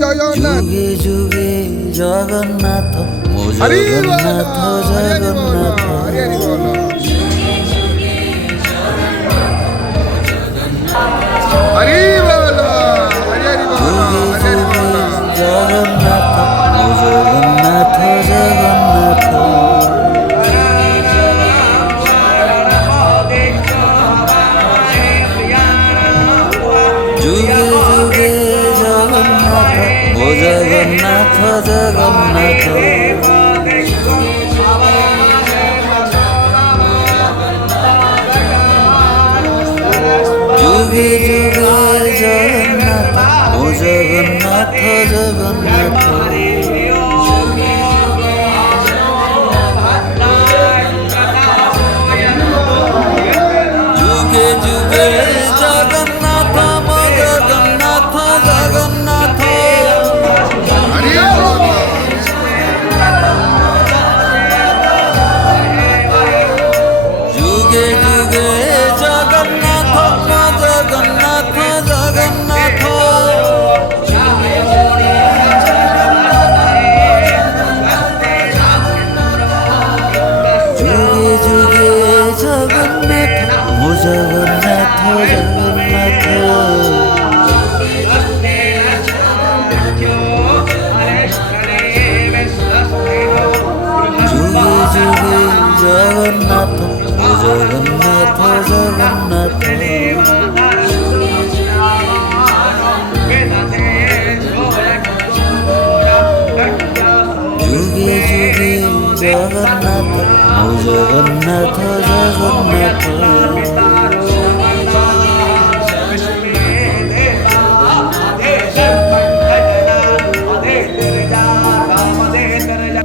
জয় জগন্নাথ। যুগে যুগে জগন্নাথ, ও হরি বল, জগন্নাথ হরি বল, জগন্নাথ। হরি বল। হরি বল, হরি বল, যুগে হরি যুগে বল। জগন্নাথ, ও জগন্নাথ জগন্নাথ। যুগে যুগে জগন্নাথ, ও জগন্নাথ জগন্নাথ। যুগে যুগে জগন্নাথ, ও জগন্নাথ জগন্নাথ। যুগে যুগে জগন্নাথ, ও জগন্নাথ জগন্নাথ। হরি বল। যুগে যুগে জগন্নাথ, ও জগন্নাথ জগন্নাথ। যুগে যুগে জগন্নাথ, ও জগন্নাথ জগন্নাথ। যুগে যুগে জগন্নাথ, ও জগন্নাথ জগন্নাথ। যুগে যুগে জগন্নাথ, ও জগন্নাথ জগন্নাথ।